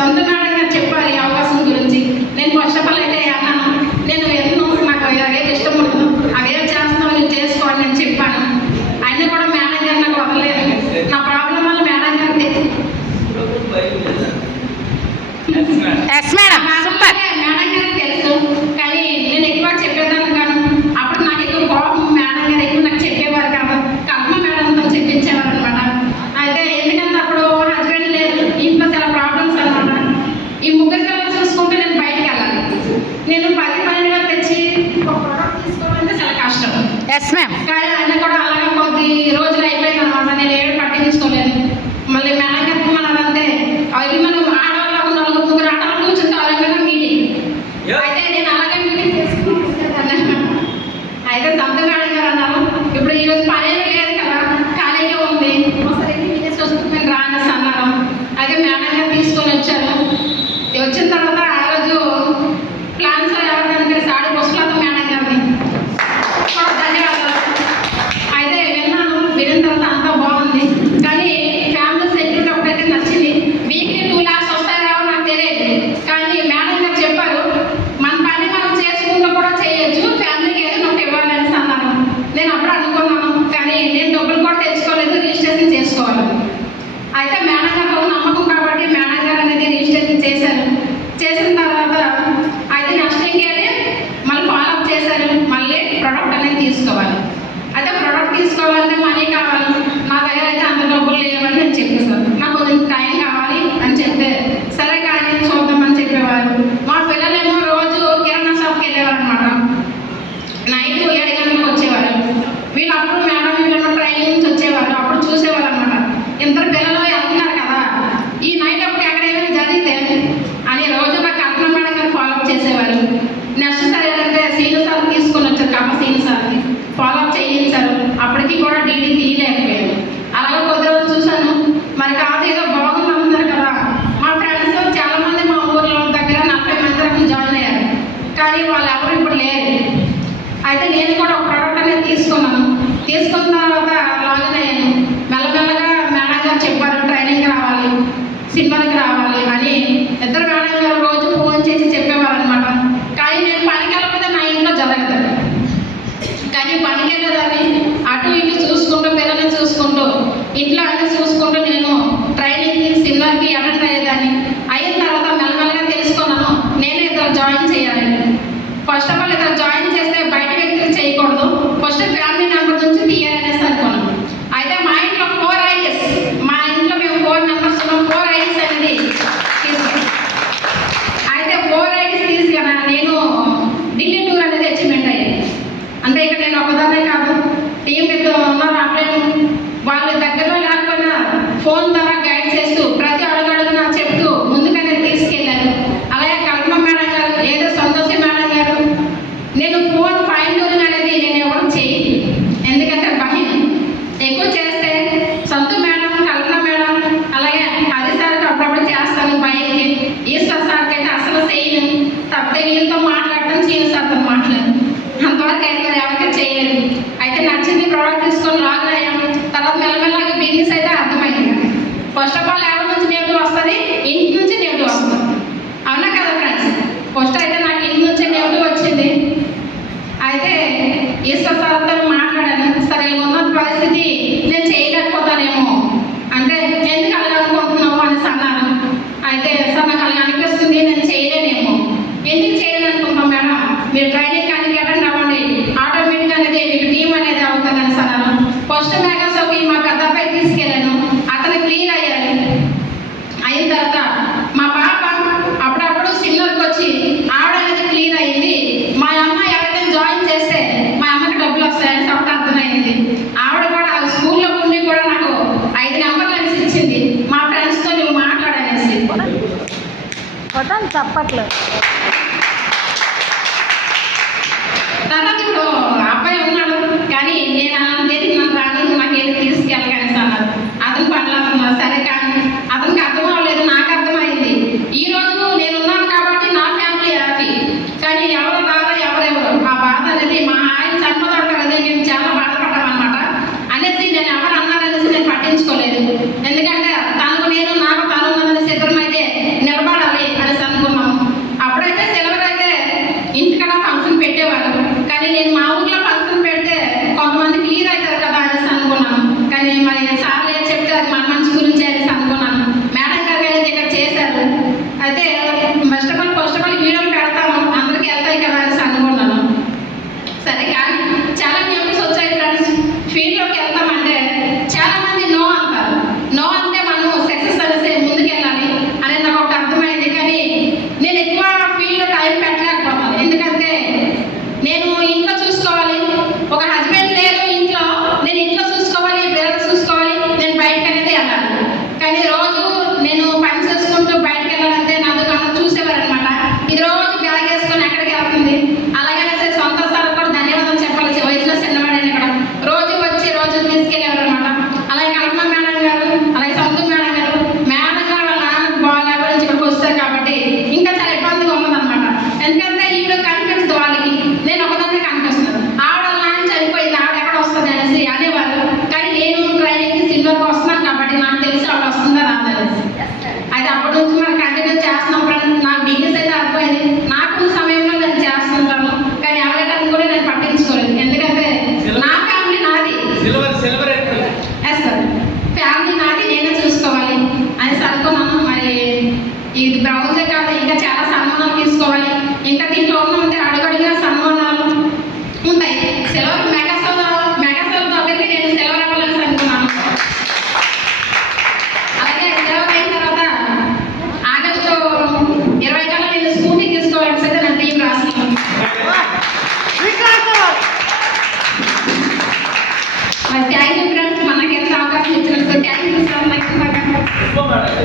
సొంత మేడం గారు చెప్పారు ఈ అవకాశం గురించి. నేను ఫస్ట్ ఆఫ్ ఆల్ అయితే అన్నాను, నేను ఎన్నో నాకు అవేది ఇష్టం ఉండదు, అవేదో చేస్తాను నేను చేసుకోవాలి నేను చెప్పాను. అయినా కూడా మేడం గారు నాకు వదలలేదు. నా ప్రాబ్లం వల్ల మేడం గారు మేడం గారికి తెలుసు, కానీ నేను ఎక్కువ చెప్పేదాన్ని కాను. అప్పుడు నాకు ఎక్కువ కోపం, మేడం గారు ఎక్కువ నాకు చెప్పేవారు కాదు, కల్పన మేడంతో చెప్పించేవారు అనమాట. అయితే ఎందుకంటే అప్పుడు హస్బెండ్ లేదు, ఇంట్లో చాలా ప్రాబ్లమ్స్ అనమాట. ఈ ముగ్గురు పిల్లలు చూసుకుంటే నేను బయటకు వెళ్ళాలి. నేను 10-12 వేలు తెచ్చి ఒక ప్రోడక్ట్ తీసుకోవాలంటే చాలా కష్టం. Yes ma'am. కానీ అయినా కూడా అలాగే కొద్ది రోజులు అయిపోయింది అనమాట. నేను ఏడు పట్టించుకోలేదు. మళ్ళీ మేడం గారికి మనదంటే అవి మనం ఆడవాళ్ళు ఒక 4-3 ఆడవాళ్ళు కూర్చుంటే అలాగే మీటింగ్. అయితే నేను అలాగే మీటింగ్ చేసుకున్నాను. అయితే సొంత మేడం గారు అన్నారు, ఇప్పుడు ఈరోజు పని లేదు కదా, ఖాళీగా ఉంది, ఒకసారి మీటింగ్స్ వస్తుంది నేను రానేసి అన్నారు. అయితే మేడం గారు తీసుకొని వచ్చారు. వచ్చిన తర్వాత ఆ రోజు ప్లాన్స్ ఎవరికంటే సాడి పుష్పలత మేడం గారిని ధన్యవాదాలు. అయితే విన్నాను, విన్న తర్వాత అంతా బాగుంది. కానీ ఫ్యామిలీ సెక్యూరిటీ ఒకటైతే నచ్చింది. వీక్లీ 2 lakhs వస్తాయో నాకు తెలియదు, కానీ మేడం గారు చెప్పారు మన పని మనం చేసుకుంటూ కూడా చేయొచ్చు, ఫ్యామిలీకి ఏదో ఒకటి ఇవ్వాలని అన్నారు. నేను అప్పుడు అనుకున్నాను, కానీ నేను డబ్బులు కూడా తెచ్చుకోలేదు, రిజిస్ట్రేషన్ చేసుకోవాలి. అయితే మేడం గారు నమ్మకం కాబట్టి మేడం గారు అనేది రిజిస్ట్రేషన్ చేశారు. చేసిన తర్వాత అయితే నెక్స్ట్ ఇంకేంటి మళ్ళీ ఫాలోఅప్ చేశారు. మళ్ళీ ప్రోడక్ట్ అనేది తీసుకోవాలి. అయితే ప్రోడక్ట్ తీసుకోవాలంటే మనీ కావాలి, నా దగ్గర అయితే అంత డబ్బులు లేవని నేను చెప్పేసాను. నాకు కొంచెం టైం కావాలి అని చెప్తే సరే కానీ చూద్దామని చెప్పేవారు. మా పిల్లలేమో రోజు కిరాణా షాప్కి వెళ్ళేవారు అనమాట. నైట్ 7 గంటలకు వచ్చేవారు. వీళ్ళు అప్పుడు మేడం వీళ్ళన్న ట్రైనింగ్ నుంచి వచ్చేవారు. అప్పుడు చూసేవారు అనమాట, ఇందరు పిల్లలు వెళ్తున్నారు కదా, ఈ నైట్ అప్పుడు ఎక్కడైనా జరిగితే అని రోజు నాకు కల్పన మేడం గారు ఫాలోఅప్ చేసేవారు. నెక్స్ట్ సరే అంటే సీనియర్ సార్ తీసుకొని వచ్చారు, కమ్మ సీనియర్ సార్ని ఫాలోఅప్ చేయించారు. అప్పటికి కూడా డీడీ తీయలేకపోయారు. అలాగే కొద్ది రోజులు చూశాను, మరి కాదు ఏదో బాగుంది అన్నారు కదా. మా ఫ్రెండ్స్ చాలామంది మా ఊర్లో దగ్గర 40 మంది వరకు జాయిన్ అయ్యారు, కానీ వాళ్ళు ఎవరు ఇప్పుడు లేరు. అయితే నేను కూడా ఒక ప్రోడక్ట్ అనేది తీసుకున్నాను. తీసుకున్న తర్వాత లాగిన్ అయ్యాను. మెల్లమెల్లగా మేడం గారు చెప్పారు ట్రైనింగ్ రావాలి, సినిమాకి రావాలి అని. ఇద్దరు మేడం గారు రోజు ఫోన్ చేసి చెప్పేవారు అనమాట. కానీ నేను పనికి వెళ్ళకపోతే నా ఇంట్లో జరగదు, కానీ పనికి వెళ్ళేదాన్ని అటు ఇటు చూసుకుంటూ పిల్లల్ని చూసుకుంటూ ఇంట్లో అన్ని చూసుకుంటూ నేను ట్రైనింగ్కి సినిమాకి అటెండ్ అయ్యేదాన్ని. అయిన తర్వాత మెల్లమెల్లగా తెలుసుకున్నాను నేను ఇద్దరు జాయిన్ చేయాలి. ఫస్ట్ ఆఫ్ ఆల్ ఇద్దరు జాయిన్ చేస్తే బయట వ్యక్తులు చేయకూడదు, ఫస్ట్ ఫ్యామిలీ మెంబర్ నుంచి తీయాలనేసి అనుకున్నాను. అయితే మా ఇంట్లో 4 IAS, మా ఇంట్లో మేము 4 members ఉన్నాం. 4 IAS అనేది తీసుకున్నాం. అయితే 4 IAS తీసుకున్నా నేను ఢిల్లీ టూర్ అనేది అచీవ్మెంట్ అయ్యింది. అంటే ఇక్కడ నేను ఒకదానే కాదు, టీం ఇద్దరు ఉన్నారు. అప్పుడే వాళ్ళ దగ్గరలో లేకపోయినా ఫోన్ ద్వారా గైడ్ చేస్తూ ప్రతి అడుగునా చెప్తూ ముందుగానే తీసుకెళ్ళాను. అలాగే కల్పన మేడం గారు, ఏదో సంతోషి మేడం గారు, నేను ఫోన్ ఫైన్ డూరింగ్ అనేది నేను ఎవరు చేయను, ఎందుకంటే భయం ఎక్కువ చేస్తే సొంత మేడం కల్పన మేడం అలాగే అది సార్కి అప్పుడప్పుడు చేస్తాను భయంకి. ఈశ్వర్ సార్కి అయితే అసలు చేయను, తప్పితే వీళ్ళతో మాట్లాడటం సీనియర్ సార్తో మాట్లాడను, అంతవరకు అయితే ఎవరికి చేయలేదు. అయితే నచ్చింది ప్రోడక్ట్ తీసుకొని లాగిన్ అయ్యాము. తర్వాత మెల్లమెల్లగా బిజినెస్ అయితే అర్థమైంది. ఫస్ట్ ఆఫ్ ఆల్ ఎవరి నుంచి నెగిటివ్ వస్తుంది, ఇంటి నుంచి నెగిటివ్ వస్తుంది, అవునా కదా ఫ్రెండ్స్? ఫస్ట్ అయితే నాకు ఇంటి నుంచి నెగిటివ్ వచ్చింది. అయితే ఈశ్వర్ సార్తో మాట్లాడాను, సరే ఉన్న పరిస్థితి నేను చేయలేకపోతానేమో అంటే ఎందుకు అలాగనుకుంటున్నావు అనేసి అన్నారు. అయితే సార్ నాకు అలా అనిపిస్తుంది, నేను చేయలేనేమో. ఎందుకు చేయాలనుకుంటాం మేడం, మీరు ట్రైనింగ్ కానీ అటెండ్ అవ్వండి, ఆటోమేటిక్ అనేది మీకు టీం అనేది అవుతుంది అనేసి అన్నారు. ఫస్ట్ మెగాసోకి మా పెద్దపై తీసుకెళ్ళాను, అతను క్లియర్ అయ్యారు. అయిన తర్వాత మా పాప అప్పుడప్పుడు సిగ్నల్కి వచ్చి ఆవిడ అనేది క్లియర్ అయ్యింది. మా అమ్మ ఎవరైనా జాయిన్ చేస్తే మా అమ్మకి డబ్బులు వస్తాయని అప్పుడు అర్థమైంది. ఆవిడ కూడా స్కూల్లో ఉండి కూడా నాకు 5 నెంబర్లు అనేసి ఇచ్చింది, మా ఫ్రెండ్స్తో నువ్వు మాట్లాడనేసి. చప్పట్లు. తర్వాత ఇప్పుడు అబ్బాయి ఉన్నాడు, కానీ నేను అనేది నాకు రాను, నాకేది తీసుకెళ్ళగానేసి అన్నారు. అతను పనులు సరే, కానీ అతనికి అర్థం అవ్వలేదు, నాకు అర్థమైంది. ఈరోజు నేనున్నాను కాబట్టి నా ఫ్యామిలీ హ్యాపీ, కానీ ఎవరు రారా ఎవరెవరు ఆ బాధ అనేది మా ఆయన చనిపోతాడు కదా, నేను చాలా బాధపడ్డామన్నమాట అనేసి నేను ఎవరు అన్నారనేసి నేను పట్టించుకోలేదు. ఎందుకంటే తనకు నేను నాకు తను అనేసి ఇద్దరం అయితే నిలబడ కానీ మరి సార్లు ఏం చెప్తే అది మన మంచి గురించి అనేసి అనుకున్నాను. మేడం గారు కానీ ఇక్కడ చేశారు. అయితే ఫస్ట్ ఆఫ్ ఆల్ వీడియోలు పెడతాము, అందరికీ వెళ్తాయి కదా అనేసి అనుకున్నాను. సరే కానీ చాలా న్యూస్ వచ్చాయి ఫ్రెండ్స్. ఫీల్డ్లోకి వెళ్తామంటే చాలా మంది నో అంటారు. నో అంటే మనం సక్సెస్ అనేసి ముందుకు వెళ్ళాలి అనేది నాకు ఒకటి అర్థమైంది. కానీ నేను ఎక్కువ ఫీల్డ్లో టైం పెట్టలేకపోతాను. ఎందుకంటే నేను ఇంట్లో చూసుకోవాలి, ఒక హస్బెండ్ లేరు ఇంట్లో, నేను ఇంట్లో చూసుకోవాలి, పిల్లలు చూసుకోవాలి, నేను బయటకు అనేది వెళ్ళాలి. కానీ రోజు నేను పని చేసుకుంటూ బయటకు వెళ్ళాలంటే నాతో అందరూ చూసేవారు అనమాట. ఇది రోజు బ్యాగ్ వేసుకొని ఎక్కడికి వెళ్తుంది, అలాగనే సొంత సార్ కూడా ధన్యవాదాలు చెప్పాలి. వయసులో చిన్నవాడని కూడా రోజు వచ్చి రోజు తీసుకెళ్ళేవారు అనమాట. అలాగే కల్పన మేడం గారు, అలాగే సంతు మేడం గారు, మేడం గారు వాళ్ళ నాన్న బాగా గురించి ఇక్కడికి వస్తారు కాబట్టి ఇంకా చాలా ఇబ్బందిగా ఉన్నదన్నమాట. ఎందుకంటే ఈవిడ కనిపిస్తుంది వాళ్ళకి, నేను ఒకదాన్ని కనిపిస్తున్నాను. ఆవిడ వాళ్ళ నాన్న చనిపోయింది, ఆవిడ ఎక్కడ వస్తుంది అనేసి అనేవారు. కానీ నేను ట్రైనింగ్కి సిల్వర్కి వస్తున్నాను కాబట్టి నాకు తెలిసి ఆవిడ వస్తుందా రాదనేసి. అయితే అప్పటి నుంచి మనం కంటిన్యూ చేస్తున్నాం ఫ్రెండ్స్. నాకు బిజినెస్ అయితే అర్థమైంది, నాకు సమయంలో నేను చేస్తుంటాను. కానీ ఎవరికైనా కూడా నేను పట్టించుకోలేదు. ఎందుకంటే నా ఫ్యామిలీ నాది, ఎస్ సార్, ఫ్యామిలీ నాది, నేనే చూసుకోవాలి అనేసి అనుకున్నాను. మరి ఇది బ్రౌజే కాదు, ఇంకా చాలా సన్మానాలు తీసుకోవాలి. ఇంకా దీంట్లో ఉన్నంటే అడుగడుగు